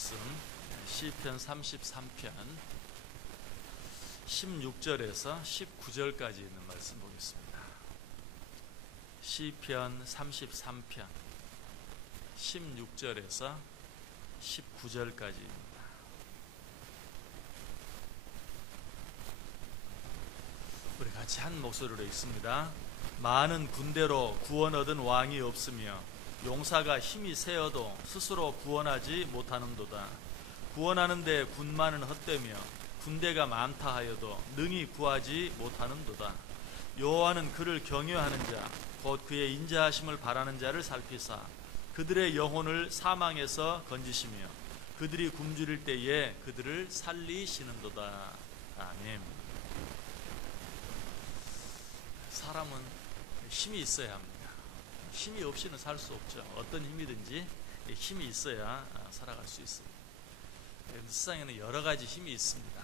시편 33편 16절에서 19절까지 있는 말씀 보겠습니다. 시편 33편 16절에서 19절까지입니다. 우리 같이 한 목소리로 읽습니다. 많은 군대로 구원 얻은 왕이 없으며 용사가 힘이 세어도 스스로 구원하지 못하는도다. 구원하는데 군마는 헛되며 군대가 많다 하여도 능히 구하지 못하는도다. 여호와는 그를 경외하는 자 곧 그의 인자하심을 바라는 자를 살피사 그들의 영혼을 사망에서 건지시며 그들이 굶주릴 때에 그들을 살리시는도다. 아멘. 사람은 힘이 있어야 합니다. 힘이 없이는 살 수 없죠. 어떤 힘이든지 힘이 있어야 살아갈 수 있습니다. 세상에는 여러 가지 힘이 있습니다.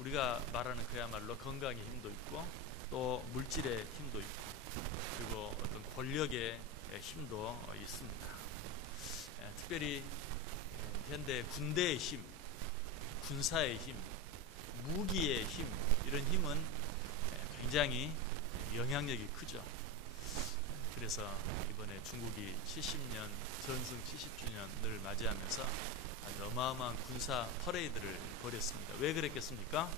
우리가 말하는 그야말로 건강의 힘도 있고 또 물질의 힘도 있고 그리고 어떤 권력의 힘도 있습니다. 특별히 현대 군대의 힘, 군사의 힘, 무기의 힘, 이런 힘은 굉장히 영향력이 크죠. 그래서 이번에 중국이 70년 전승 70주년을 맞이하면서 아주 어마어마한 군사 퍼레이드를 벌였습니다. 왜 그랬겠습니까?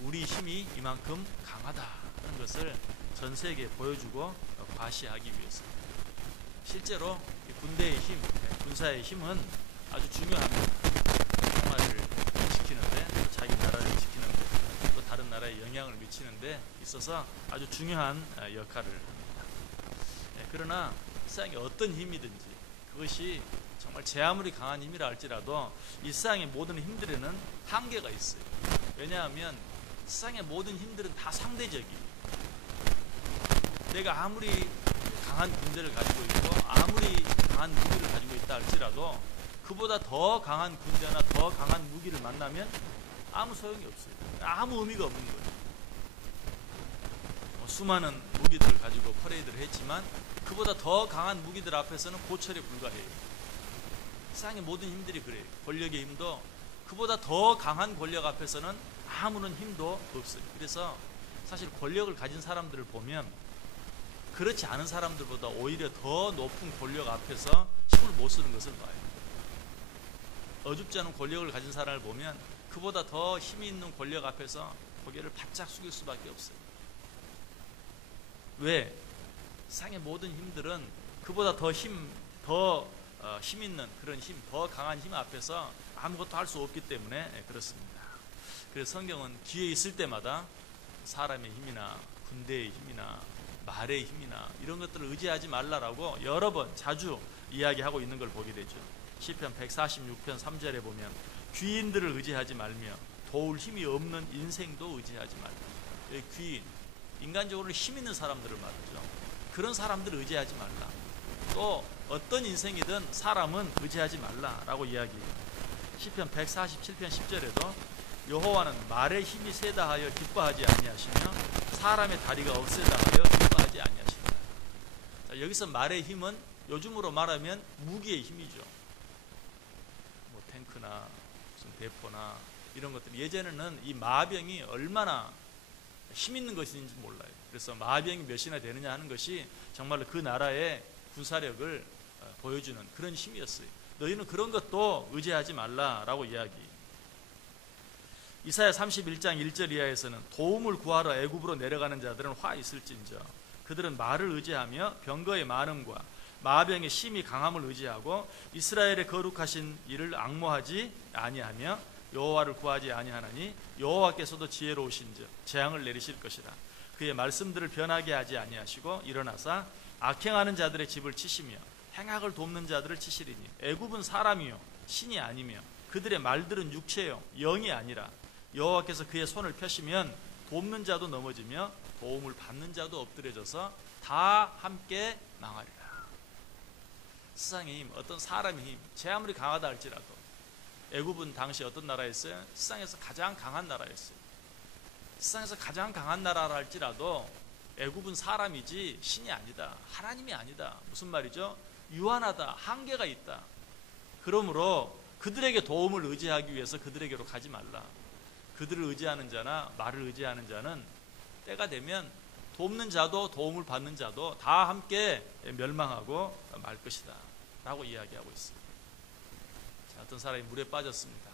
우리 힘이 이만큼 강하다는 것을 전 세계에 보여주고 과시하기 위해서입니다. 실제로 군대의 힘, 군사의 힘은 아주 중요합니다. 평화를 지키는데, 또 자기 나라를 지키는데, 또 다른 나라에 영향을 미치는데 있어서 아주 중요한 역할을 합니다. 그러나 세상에 어떤 힘이든지 그것이 정말 제 아무리 강한 힘이라 할지라도 이 세상의 모든 힘들에는 한계가 있어요. 왜냐하면 세상의 모든 힘들은 다 상대적이에요. 내가 아무리 강한 군대를 가지고 있고 아무리 강한 무기를 가지고 있다 할지라도 그보다 더 강한 군대나 더 강한 무기를 만나면 아무 소용이 없어요. 아무 의미가 없는 거예요. 수많은 무기들을 가지고 퍼레이드를 했지만 그보다 더 강한 무기들 앞에서는 고철에 불과해요. 세상의 모든 힘들이 그래요. 권력의 힘도 그보다 더 강한 권력 앞에서는 아무런 힘도 없어요. 그래서 사실 권력을 가진 사람들을 보면 그렇지 않은 사람들보다 오히려 더 높은 권력 앞에서 힘을 못 쓰는 것을 봐요. 어줍지 않은 권력을 가진 사람을 보면 그보다 더 힘이 있는 권력 앞에서 고개를 바짝 숙일 수밖에 없어요. 왜? 세상의 모든 힘들은 그보다 더 힘 있는 그런 힘, 더 강한 힘 앞에서 아무것도 할 수 없기 때문에 그렇습니다. 그래서 성경은 기회 있을 때마다 사람의 힘이나 군대의 힘이나 말의 힘이나 이런 것들을 의지하지 말라라고 여러 번 자주 이야기하고 있는 걸 보게 되죠. 시편 146편 3절에 보면 귀인들을 의지하지 말며 도울 힘이 없는 인생도 의지하지 말라. 여기 귀인, 인간적으로 힘 있는 사람들을 말하죠. 그런 사람들을 의지하지 말라. 또 어떤 인생이든 사람은 의지하지 말라라고 이야기해요. 시편 147편 10절에도 여호와는 말의 힘이 세다 하여 기뻐하지 아니하시며 사람의 다리가 없애다 하여 기뻐하지 아니하신다. 자, 여기서 말의 힘은 요즘으로 말하면 무기의 힘이죠. 뭐 탱크나 무슨 대포나 이런 것들. 예전에는 이 마병이 얼마나 힘 있는 것인지 몰라요. 그래서 마병이 몇이나 되느냐 하는 것이 정말로 그 나라의 군사력을 보여주는 그런 힘이었어요. 너희는 그런 것도 의지하지 말라라고 이야기해요. 이사야 31장 1절 이하에서는 도움을 구하러 애굽으로 내려가는 자들은 화 있을진저 그들은 말을 의지하며 병거의 많음과 마병의 심히 강함을 의지하고 이스라엘의 거룩하신 이를 앙모하지 아니하며 여호와를 구하지 아니하나니 여호와께서도 지혜로우신즉 재앙을 내리실 것이라. 그의 말씀들을 변하게 하지 아니하시고 일어나사 악행하는 자들의 집을 치시며 행악을 돕는 자들을 치시리니 애굽은 사람이요 신이 아니며 그들의 말들은 육체요 영이 아니라 여호와께서 그의 손을 펴시면 돕는 자도 넘어지며 도움을 받는 자도 엎드려져서 다 함께 망하리라. 세상의 힘, 어떤 사람의 힘, 제 아무리 강하다 할지라도 애굽은 당시 어떤 나라였어요? 세상에서 가장 강한 나라였어요. 세상에서 가장 강한 나라라 할지라도 애굽은 사람이지 신이 아니다. 하나님이 아니다. 무슨 말이죠? 유한하다. 한계가 있다. 그러므로 그들에게 도움을 의지하기 위해서 그들에게로 가지 말라. 그들을 의지하는 자나 말을 의지하는 자는 때가 되면 돕는 자도 도움을 받는 자도 다 함께 멸망하고 말 것이다 라고 이야기하고 있습니다. 자, 어떤 사람이 물에 빠졌습니다.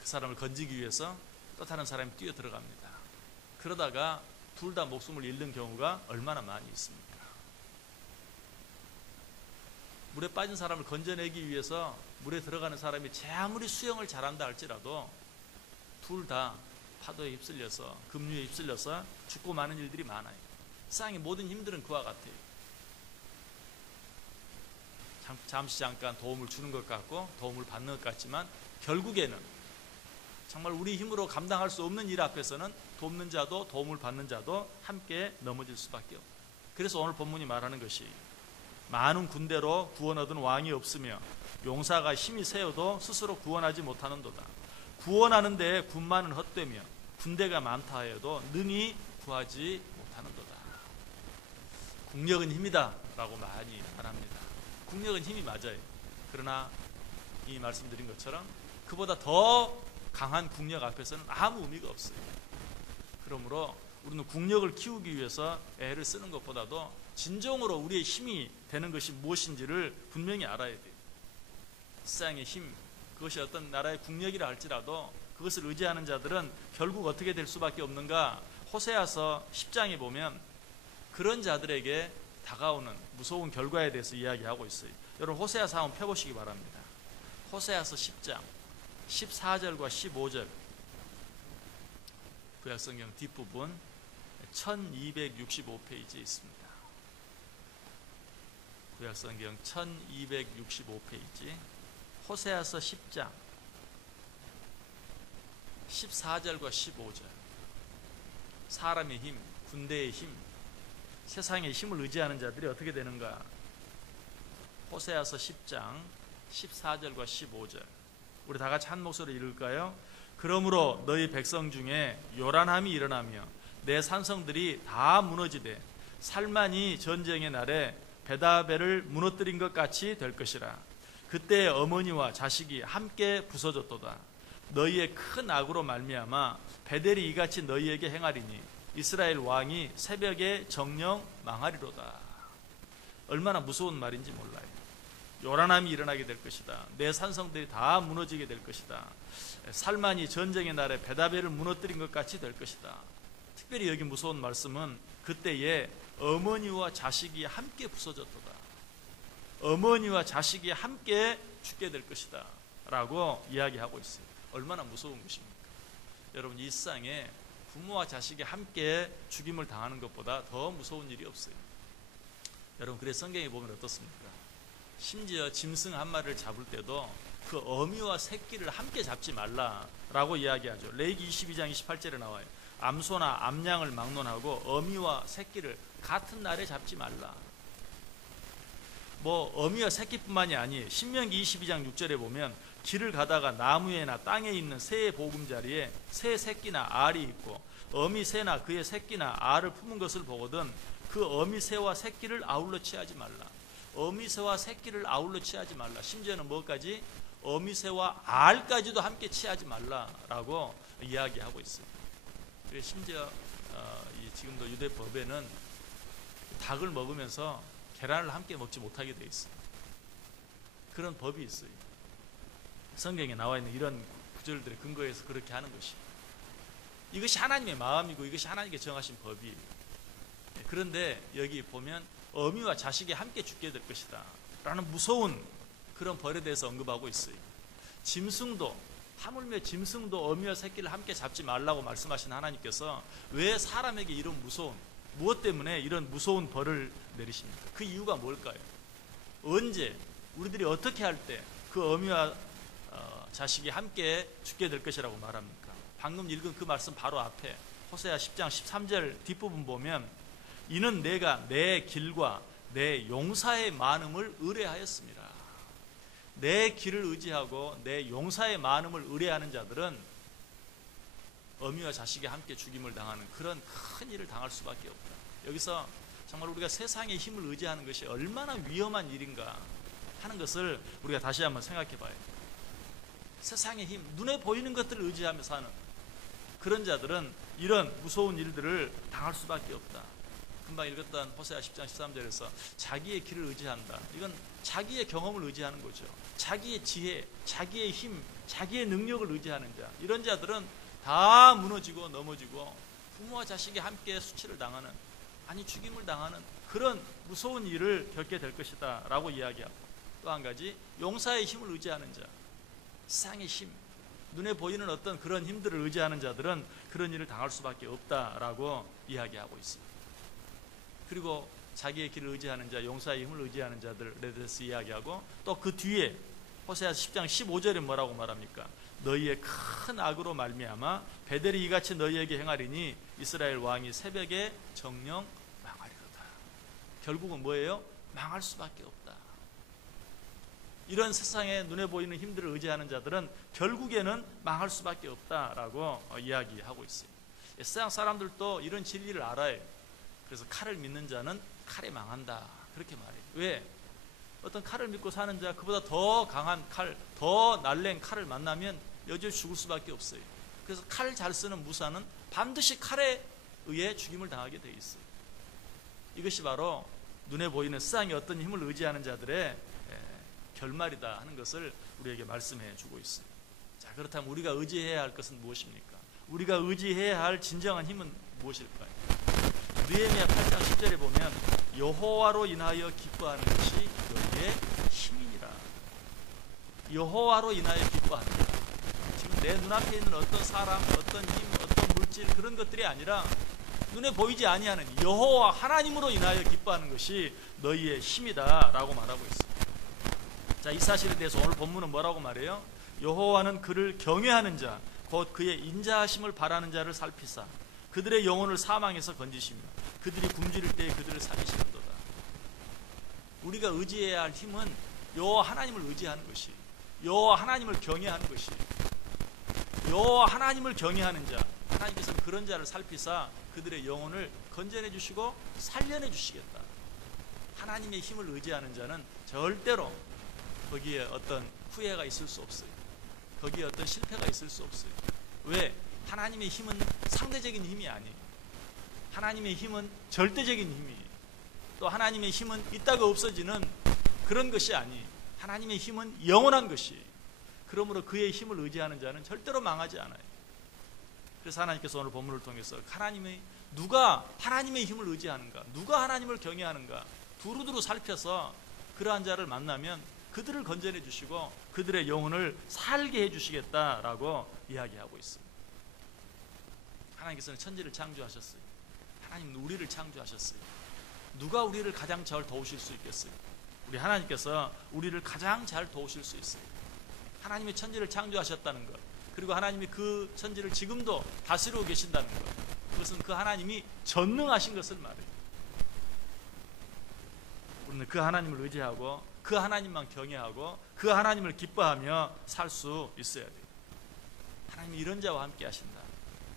그 사람을 건지기 위해서 또 다른 사람이 뛰어 들어갑니다. 그러다가 둘 다 목숨을 잃는 경우가 얼마나 많이 있습니까? 물에 빠진 사람을 건져내기 위해서 물에 들어가는 사람이 제 아무리 수영을 잘한다 할지라도 둘 다 파도에 휩쓸려서 급류에 휩쓸려서 죽고 마는 일들이 많아요. 세상의 모든 힘들은 그와 같아요. 잠시 잠깐 도움을 주는 것 같고 도움을 받는 것 같지만 결국에는 정말 우리 힘으로 감당할 수 없는 일 앞에서는 돕는 자도 도움을 받는 자도 함께 넘어질 수밖에 없다. 그래서 오늘 본문이 말하는 것이 많은 군대로 구원 얻은 왕이 없으며 용사가 힘이 세어도 스스로 구원하지 못하는도다. 구원하는 데에 군마는 헛되며 군대가 많다 하여도 능히 구하지 못하는도다. 국력은 힘이다 라고 많이 말합니다. 국력은 힘이 맞아요. 그러나 이 말씀드린 것처럼 그보다 더 강한 국력 앞에서는 아무 의미가 없어요. 그러므로 우리는 국력을 키우기 위해서 애를 쓰는 것보다도 진정으로 우리의 힘이 되는 것이 무엇인지를 분명히 알아야 돼요. 세상의 힘, 그것이 어떤 나라의 국력이라 할지라도 그것을 의지하는 자들은 결국 어떻게 될 수밖에 없는가? 호세아서 10장에 보면 그런 자들에게 다가오는 무서운 결과에 대해서 이야기하고 있어요. 여러분 호세아서 한번 펴보시기 바랍니다. 호세아서 10장 14절과 15절 구약성경 뒷부분 1265페이지에 있습니다. 구약성경 1265페이지 호세아서 10장 14절과 15절. 사람의 힘, 군대의 힘, 세상의 힘을 의지하는 자들이 어떻게 되는가? 호세아서 10장 14절과 15절. 우리 다 같이 한 목소리로 읽을까요? 그러므로 너희 백성 중에 요란함이 일어나며 내 산성들이 다 무너지되 살만이 전쟁의 날에 베다벨을 무너뜨린 것 같이 될 것이라. 그때 어머니와 자식이 함께 부서졌도다. 너희의 큰 악으로 말미암아 베델이 이같이 너희에게 행하리니 이스라엘 왕이 새벽에 정령 망하리로다. 얼마나 무서운 말인지 몰라요. 요란함이 일어나게 될 것이다. 내 산성들이 다 무너지게 될 것이다. 살만이 전쟁의 날에 베다벨을 무너뜨린 것 같이 될 것이다. 특별히 여기 무서운 말씀은 그때에 어머니와 자식이 함께 부서졌도다. 어머니와 자식이 함께 죽게 될 것이다 라고 이야기하고 있어요. 얼마나 무서운 것입니까? 여러분, 이 세상에 부모와 자식이 함께 죽임을 당하는 것보다 더 무서운 일이 없어요. 여러분, 그래서 성경에 보면 어떻습니까? 심지어 짐승 한 마리를 잡을 때도 그 어미와 새끼를 함께 잡지 말라라고 이야기하죠. 레위기 22장 28절에 나와요. 암소나 암양을 막론하고 어미와 새끼를 같은 날에 잡지 말라. 뭐 어미와 새끼뿐만이 아니에요. 신명기 22장 6절에 보면 길을 가다가 나무에나 땅에 있는 새의 보금자리에 새 새끼나 알이 있고 어미 새나 그의 새끼나 알을 품은 것을 보거든 그 어미 새와 새끼를 아울러 취하지 말라. 어미 새와 새끼를 아울러 취하지 말라. 심지어는 뭐까지? 어미 새와 알까지도 함께 취하지 말라라고 이야기하고 있어요. 그래서 심지어 지금도 유대 법에는 닭을 먹으면서 계란을 함께 먹지 못하게 돼 있어요. 그런 법이 있어요. 성경에 나와 있는 이런 구절들의 근거에서 그렇게 하는 것이. 이것이 하나님의 마음이고 이것이 하나님께 정하신 법이에요. 그런데 여기 보면 어미와 자식이 함께 죽게 될 것이다 라는 무서운 그런 벌에 대해서 언급하고 있어요. 짐승도, 하물며 짐승도 어미와 새끼를 함께 잡지 말라고 말씀하신 하나님께서 왜 사람에게 이런 무서운, 무엇 때문에 이런 무서운 벌을 내리십니까? 그 이유가 뭘까요? 언제, 우리들이 어떻게 할 때 그 어미와 자식이 함께 죽게 될 것이라고 말합니까? 방금 읽은 그 말씀 바로 앞에 호세아 10장 13절 뒷부분 보면 이는 내가 내 길과 내 용사의 많음을 의뢰하였습니다. 내 길을 의지하고 내 용사의 많음을 의뢰하는 자들은 어미와 자식이 함께 죽임을 당하는 그런 큰 일을 당할 수밖에 없다. 여기서 정말 우리가 세상의 힘을 의지하는 것이 얼마나 위험한 일인가 하는 것을 우리가 다시 한번 생각해 봐야 돼요. 세상의 힘, 눈에 보이는 것들을 의지하며 사는 그런 자들은 이런 무서운 일들을 당할 수밖에 없다. 금방 읽었던 호세아 10장 13절에서 자기의 길을 의지한다. 이건 자기의 경험을 의지하는 거죠. 자기의 지혜, 자기의 힘, 자기의 능력을 의지하는 자. 이런 자들은 다 무너지고 넘어지고 부모와 자식이 함께 수치를 당하는, 아니 죽임을 당하는 그런 무서운 일을 겪게 될 것이다 라고 이야기하고, 또 한 가지 용사의 힘을 의지하는 자, 세상의 힘, 눈에 보이는 어떤 그런 힘들을 의지하는 자들은 그런 일을 당할 수밖에 없다라고 이야기하고 있습니다. 그리고 자기의 길을 의지하는 자, 용사의 힘을 의지하는 자들에 대해서 이야기하고, 또 그 뒤에 호세아 10장 15절에 뭐라고 말합니까? 너희의 큰 악으로 말미암아 베델이 이같이 너희에게 행하리니 이스라엘 왕이 새벽에 정령 망하리로다. 결국은 뭐예요? 망할 수밖에 없다. 이런 세상에 눈에 보이는 힘들을 의지하는 자들은 결국에는 망할 수밖에 없다라고 이야기하고 있어요. 세상 사람들도 이런 진리를 알아요. 그래서 칼을 믿는 자는 칼에 망한다, 그렇게 말해요. 왜? 어떤 칼을 믿고 사는 자, 그보다 더 강한 칼, 더 날랜 칼을 만나면 여전히 죽을 수밖에 없어요. 그래서 칼을 잘 쓰는 무사는 반드시 칼에 의해 죽임을 당하게 되어 있어요. 이것이 바로 눈에 보이는 세상의 어떤 힘을 의지하는 자들의 결말이다 하는 것을 우리에게 말씀해 주고 있어요. 자, 그렇다면 우리가 의지해야 할 것은 무엇입니까? 우리가 의지해야 할 진정한 힘은 무엇일까요? 느헤미야 8장 10절에 보면 여호와로 인하여 기뻐하는 것이 너희의 힘이니라. 여호와로 인하여 기뻐한다. 지금 내 눈앞에 있는 어떤 사람, 어떤 힘, 어떤 물질, 그런 것들이 아니라 눈에 보이지 아니하는 여호와 하나님으로 인하여 기뻐하는 것이 너희의 힘이다 라고 말하고 있습니다. 자, 이 사실에 대해서 오늘 본문은 뭐라고 말해요? 여호와는 그를 경외하는 자, 곧 그의 인자하심을 바라는 자를 살피사 그들의 영혼을 사망에서 건지시며 그들이 굶주릴 때에 그들을 살리시는도다. 우리가 의지해야 할 힘은 여호와 하나님을 의지하는 것이, 여호와 하나님을 경외하는 것이, 여호와 하나님을 경외하는 자, 하나님께서는 그런 자를 살피사 그들의 영혼을 건져내 주시고 살려내 주시겠다. 하나님의 힘을 의지하는 자는 절대로 거기에 어떤 후회가 있을 수 없어요. 거기에 어떤 실패가 있을 수 없어요. 왜? 하나님의 힘은 상대적인 힘이 아니에요. 하나님의 힘은 절대적인 힘이에요. 또 하나님의 힘은 있다가 없어지는 그런 것이 아니에요. 하나님의 힘은 영원한 것이에요. 그러므로 그의 힘을 의지하는 자는 절대로 망하지 않아요. 그래서 하나님께서 오늘 본문을 통해서 누가 하나님의 힘을 의지하는가, 누가 하나님을 경외하는가 두루두루 살펴서 그러한 자를 만나면 그들을 건져내 주시고 그들의 영혼을 살게 해 주시겠다라고 이야기하고 있습니다. 하나님께서는 천지를 창조하셨어요. 하나님은 우리를 창조하셨어요. 누가 우리를 가장 잘 도우실 수 있겠어요? 우리 하나님께서 우리를 가장 잘 도우실 수 있어요. 하나님이 천지를 창조하셨다는 것, 그리고 하나님이 그 천지를 지금도 다스리고 계신다는 것, 그것은 그 하나님이 전능하신 것을 말해요. 우리는 그 하나님을 의지하고 그 하나님만 경외하고 그 하나님을 기뻐하며 살 수 있어야 돼요. 하나님이 이런 자와 함께 하신다.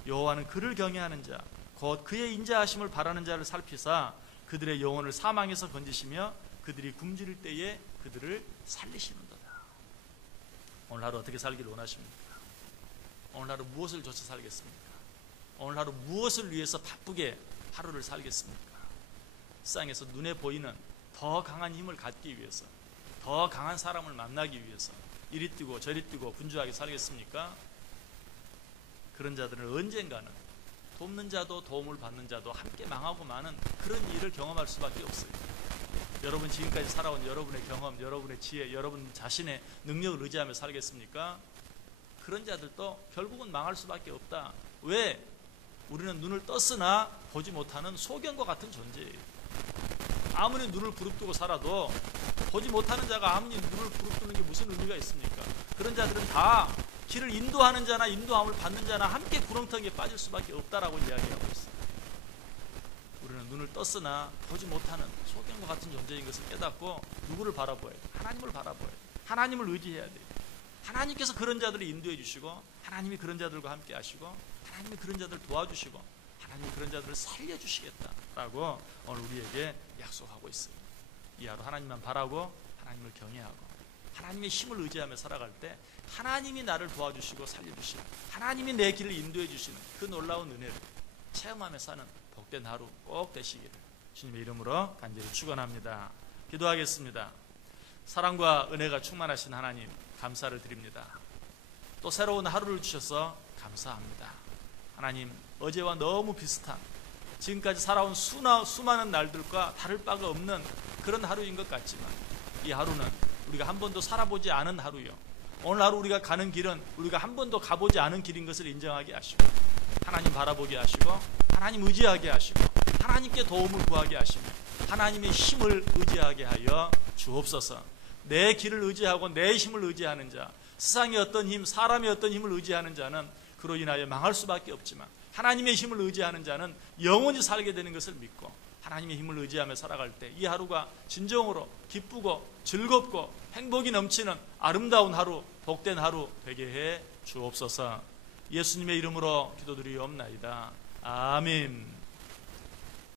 여호와는 그를 경외하는 자, 곧 그의 인자하심을 바라는 자를 살피사 그들의 영혼을 사망에서 건지시며 그들이 굶주릴 때에 그들을 살리시는도다. 오늘 하루 어떻게 살기를 원하십니까? 오늘 하루 무엇을 좇아 살겠습니까? 오늘 하루 무엇을 위해서 바쁘게 하루를 살겠습니까? 세상에서 눈에 보이는 더 강한 힘을 갖기 위해서, 더 강한 사람을 만나기 위해서 이리 뛰고 저리 뛰고 분주하게 살겠습니까? 그런 자들은 언젠가는 돕는 자도 도움을 받는 자도 함께 망하고 마는 그런 일을 경험할 수밖에 없어요. 여러분 지금까지 살아온 여러분의 경험, 여러분의 지혜, 여러분 자신의 능력을 의지하며 살겠습니까? 그런 자들도 결국은 망할 수밖에 없다. 왜? 우리는 눈을 떴으나 보지 못하는 소경과 같은 존재예요. 아무리 눈을 부릅뜨고 살아도 보지 못하는 자가 아무리 눈을 부릅뜨는 게 무슨 의미가 있습니까? 그런 자들은 다 길을 인도하는 자나 인도함을 받는 자나 함께 구렁텅이에 빠질 수밖에 없다라고 이야기하고 있습니다. 우리는 눈을 떴으나 보지 못하는 소경과 같은 존재인 것을 깨닫고 누구를 바라보아야 돼? 하나님을 바라보아야 돼. 하나님을 의지해야 돼. 하나님께서 그런 자들을 인도해 주시고 하나님이 그런 자들과 함께 하시고 하나님이 그런 자들을 도와주시고 하나님이 그런 자들을 살려주시겠다라고 오늘 우리에게 약속하고 있습니다. 이 하루 하나님만 바라고 하나님을 경외하고 하나님의 힘을 의지하며 살아갈 때 하나님이 나를 도와주시고 살려주시는, 하나님이 내 길을 인도해 주시는 그 놀라운 은혜를 체험하며 사는 복된 하루 꼭 되시기를 주님의 이름으로 간절히 축원합니다. 기도하겠습니다. 사랑과 은혜가 충만하신 하나님, 감사를 드립니다. 또 새로운 하루를 주셔서 감사합니다. 하나님, 어제와 너무 비슷한, 지금까지 살아온 수많은 날들과 다를 바가 없는 그런 하루인 것 같지만, 이 하루는 우리가 한 번도 살아보지 않은 하루요, 오늘 하루 우리가 가는 길은 우리가 한 번도 가보지 않은 길인 것을 인정하게 하시고, 하나님 바라보게 하시고, 하나님 의지하게 하시고, 하나님께 도움을 구하게 하시며, 하나님의 힘을 의지하게 하여 주옵소서. 내 길을 의지하고 내 힘을 의지하는 자, 세상의 어떤 힘, 사람의 어떤 힘을 의지하는 자는 그로 인하여 망할 수밖에 없지만, 하나님의 힘을 의지하는 자는 영원히 살게 되는 것을 믿고, 하나님의 힘을 의지하며 살아갈 때 이 하루가 진정으로 기쁘고 즐겁고 행복이 넘치는 아름다운 하루, 복된 하루 되게 해 주옵소서. 예수님의 이름으로 기도드리옵나이다. 아멘.